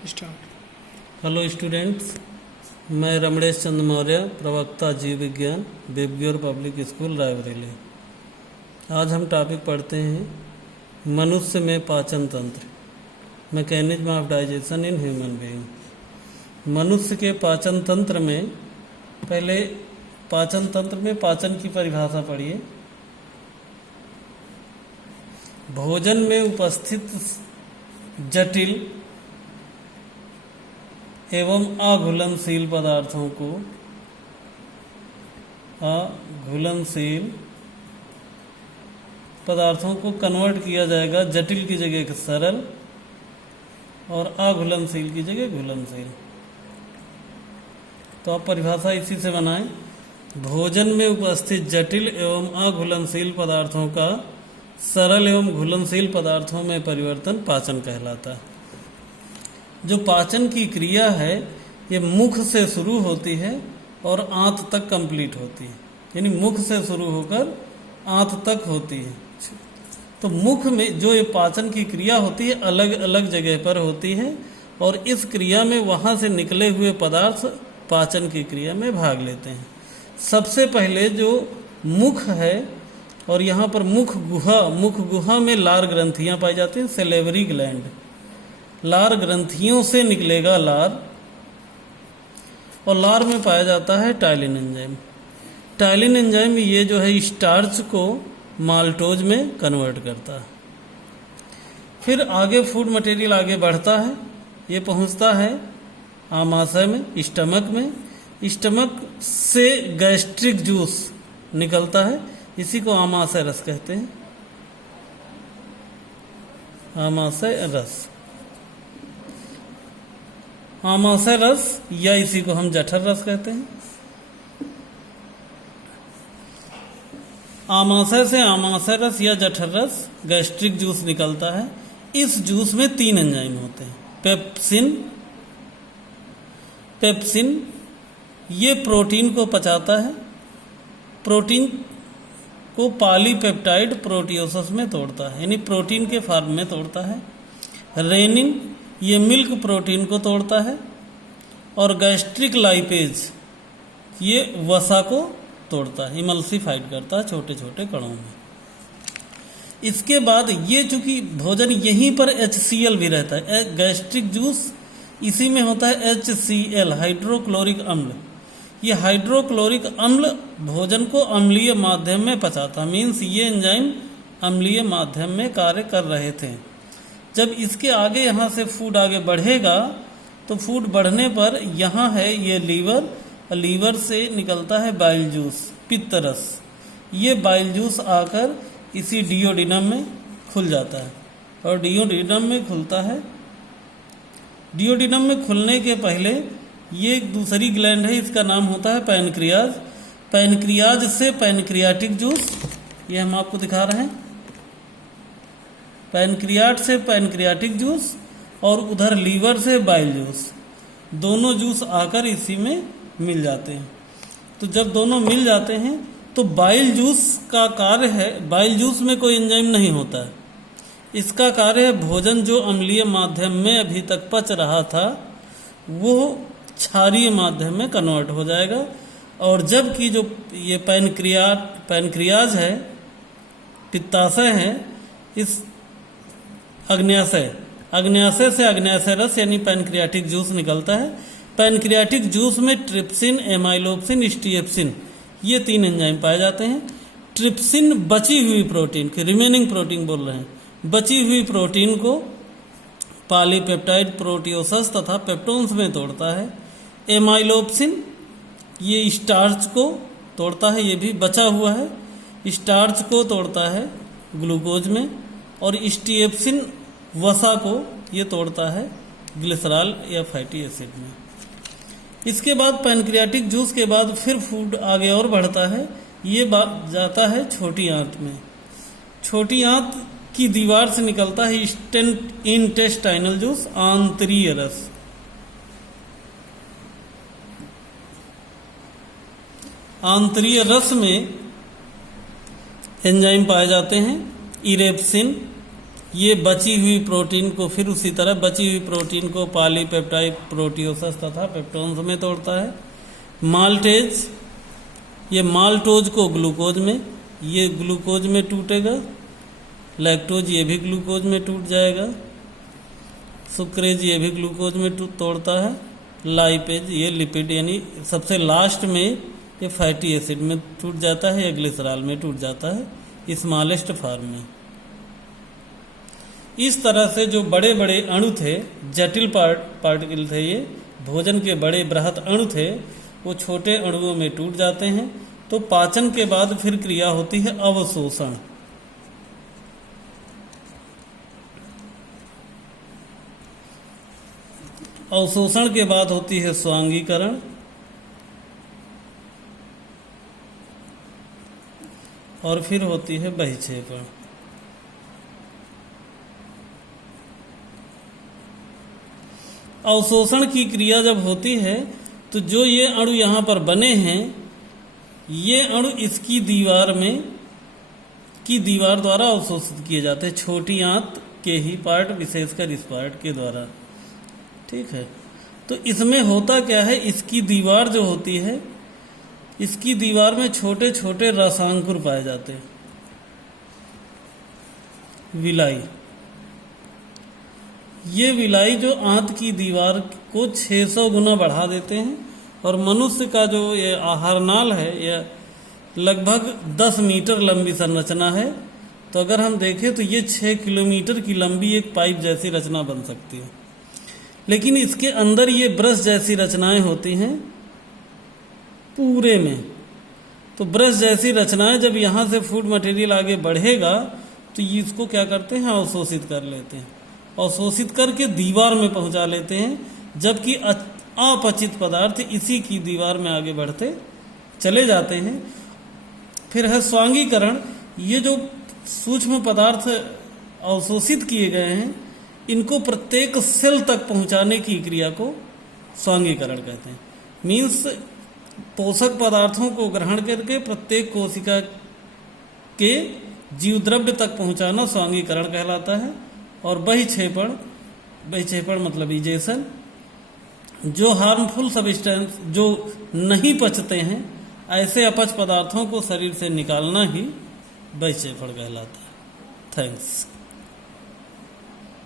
Start. Hello students, मैं रमणेश चंद्र मौर्य, प्रवक्ता जीव विज्ञान, बेबग्योर पब्लिक स्कूल रायबरेली। आज हम टॉपिक पढ़ते हैं मनुष्य में पाचन तंत्र, mechanism of digestion in human being. मनुष्य के पाचन तंत्र में पहले पाचन तंत्र में पाचन की परिभाषा पढ़िए। भोजन में उपस्थित जटिल एवं अघुलनशील पदार्थों को कन्वर्ट किया जाएगा जटिल की जगह सरल और अघुलनशील की जगह घुलनशील। तो आप परिभाषा इसी से बनाएं। भोजन में उपस्थित जटिल एवं अघुलनशील पदार्थों का सरल एवं घुलनशील पदार्थों में परिवर्तन पाचन कहलाता है। जो पाचन की क्रिया है ये मुख से शुरू होती है और आंत तक कंप्लीट होती है, यानी मुख से शुरू होकर आंत तक होती है। तो मुख में जो ये पाचन की क्रिया होती है अलग अलग जगह पर होती है और इस क्रिया में वहाँ से निकले हुए पदार्थ पाचन की क्रिया में भाग लेते हैं। सबसे पहले जो मुख है और यहाँ पर मुख गुहा में लार ग्रंथियाँ पाई जाती हैं, सेलेवरी ग्लैंड। लार ग्रंथियों से निकलेगा लार और लार में पाया जाता है टाइलिन एंजाइम। टाइलिन एंजाइम ये जो है स्टार्च को माल्टोज में कन्वर्ट करता है। फिर आगे फूड मटेरियल आगे बढ़ता है, ये पहुंचता है आमाशय में, स्टमक में। स्टमक से गैस्ट्रिक जूस निकलता है, इसी को आमाशय रस कहते हैं। आमाशय रस, आमाशय रस या इसी को हम जठर रस कहते हैं। आमाशय से आमाशय रस या जठर रस गैस्ट्रिक जूस निकलता है। इस जूस में 3 एंजाइम होते हैं। पेप्सिन ये प्रोटीन को पचाता है, प्रोटीन को पॉलीपेप्टाइड प्रोटियोसिस में तोड़ता है, यानी प्रोटीन के फॉर्म में तोड़ता है। रेनिन ये मिल्क प्रोटीन को तोड़ता है और गैस्ट्रिक लाइपेज ये वसा को तोड़ता है, इमल्सिफाइड करता है छोटे छोटे कणों में। इसके बाद ये चूंकि भोजन यहीं पर HCl भी रहता है, गैस्ट्रिक जूस इसी में होता है HCl, हाइड्रोक्लोरिक अम्ल। ये हाइड्रोक्लोरिक अम्ल भोजन को अम्लीय माध्यम में पचाता, मीन्स ये एंजाइम अम्लीय माध्यम में कार्य कर रहे थे। जब इसके आगे यहाँ से फूड आगे बढ़ेगा तो फूड बढ़ने पर यहाँ है ये लीवर, लीवर से निकलता है बाइल जूस, पित्त रस। ये बाइल जूस आकर इसी डियोडिनम में खुल जाता है और डियोडिनम में खुलता है। डियोडिनम में खुलने के पहले ये एक दूसरी ग्लैंड है, इसका नाम होता है पैनक्रियाज। पैनक्रियाज से पैनक्रियाटिक जूस, ये हम आपको दिखा रहे हैं। पैनक्रियाट से पैनक्रियाटिक जूस और उधर लीवर से बाइल जूस, दोनों जूस आकर इसी में मिल जाते हैं। तो जब दोनों मिल जाते हैं तो बाइल जूस का कार्य है, बाइल जूस में कोई एंजाइम नहीं होता है, इसका कार्य है भोजन जो अम्लीय माध्यम में अभी तक पच रहा था वो क्षारीय माध्यम में कन्वर्ट हो जाएगा। और जबकि जो ये पैनक्रियाज है, पित्ताशय है, इस अग्न्याशय से अग्न्याशय रस यानी पैनक्रियाटिक जूस निकलता है। पैनक्रियाटिक जूस में ट्रिप्सिन, एमाइलोप्सिन, स्टीएप्सिन ये 3 एंजाइम पाए जाते हैं। ट्रिप्सिन बची हुई प्रोटीन की, रिमेनिंग प्रोटीन बोल रहे हैं, बची हुई प्रोटीन को पॉलीपेप्टाइड प्रोटियोसिस तथा पेप्टोन्स में तोड़ता है। एमाइलोप्सिन ये स्टार्च को तोड़ता है, ये भी बचा हुआ है, स्टार्च को तोड़ता है ग्लूकोज में। और स्टीएप्सिन वसा को ये तोड़ता है ग्लिसरॉल या फैटी एसिड में। इसके बाद पैनक्रियाटिक जूस के बाद फिर फूड आगे और बढ़ता है, ये जाता है छोटी आंत में। छोटी आंत की दीवार से निकलता है इंटेस्टाइनल जूस, आंतरीय रस। आंतरीय रस में एंजाइम पाए जाते हैं इरेप्सिन, ये बची हुई प्रोटीन को फिर उसी तरह बची हुई प्रोटीन को पॉलीपेप्टाइड प्रोटियोसस तथा पेप्टोन्स में तोड़ता है। माल्टेज, ये माल्टोज को ग्लूकोज में, ये ग्लूकोज में टूटेगा। लैक्टोज ये भी ग्लूकोज में टूट जाएगा। सुक्रेज ये भी ग्लूकोज में तोड़ता है। लाइपेज ये लिपिड यानी सबसे लास्ट में ये फैटी एसिड में टूट जाता है या ग्लिसरॉल में टूट जाता है स्मॉलेस्ट फॉर्म में। इस तरह से जो बड़े बड़े अणु थे, जटिल पार्टिकल थे, ये भोजन के बड़े बृहत अणु थे, वो छोटे अणुओं में टूट जाते हैं। तो पाचन के बाद फिर क्रिया होती है अवशोषण। अवशोषण के बाद होती है स्वांगीकरण। और फिर होती है बहिक्षेपण। अवशोषण की क्रिया जब होती है तो जो ये अणु यहाँ पर बने हैं, ये अणु इसकी दीवार में की दीवार द्वारा अवशोषित किए जाते हैं, छोटी आंत के ही पार्ट, विशेषकर इस पार्ट के द्वारा। ठीक है, तो इसमें होता क्या है, इसकी दीवार जो होती है, इसकी दीवार में छोटे छोटे रसांकुर पाए जाते हैं, विलाई। ये विलाई जो आंत की दीवार को 600 गुना बढ़ा देते हैं। और मनुष्य का जो ये आहार नाल है, यह लगभग 10 मीटर लंबी संरचना है। तो अगर हम देखें तो ये 6 किलोमीटर की लंबी एक पाइप जैसी रचना बन सकती है। लेकिन इसके अंदर ये ब्रश जैसी रचनाएं होती हैं पूरे में। तो ब्रश जैसी रचनाएं जब यहाँ से फूड मटेरियल आगे बढ़ेगा तो ये इसको क्या करते हैं, अवशोषित कर लेते हैं। अवशोषित करके दीवार में पहुंचा लेते हैं, जबकि अपचित पदार्थ इसी की दीवार में आगे बढ़ते चले जाते हैं। फिर है स्वांगीकरण। ये जो सूक्ष्म पदार्थ अवशोषित किए गए हैं, इनको प्रत्येक सेल तक पहुंचाने की क्रिया को स्वांगीकरण कहते हैं। मीन्स पोषक पदार्थों को ग्रहण करके प्रत्येक कोशिका के जीवद्रव्य तक पहुंचाना स्वांगीकरण कहलाता है। और बहिक्षेपण, बहिक्षेपण मतलब इजेशन, जो हार्मफुल सब्सटेंस जो नहीं पचते हैं, ऐसे अपच पदार्थों को शरीर से निकालना ही बहिक्षेपण कहलाता है। थैंक्स।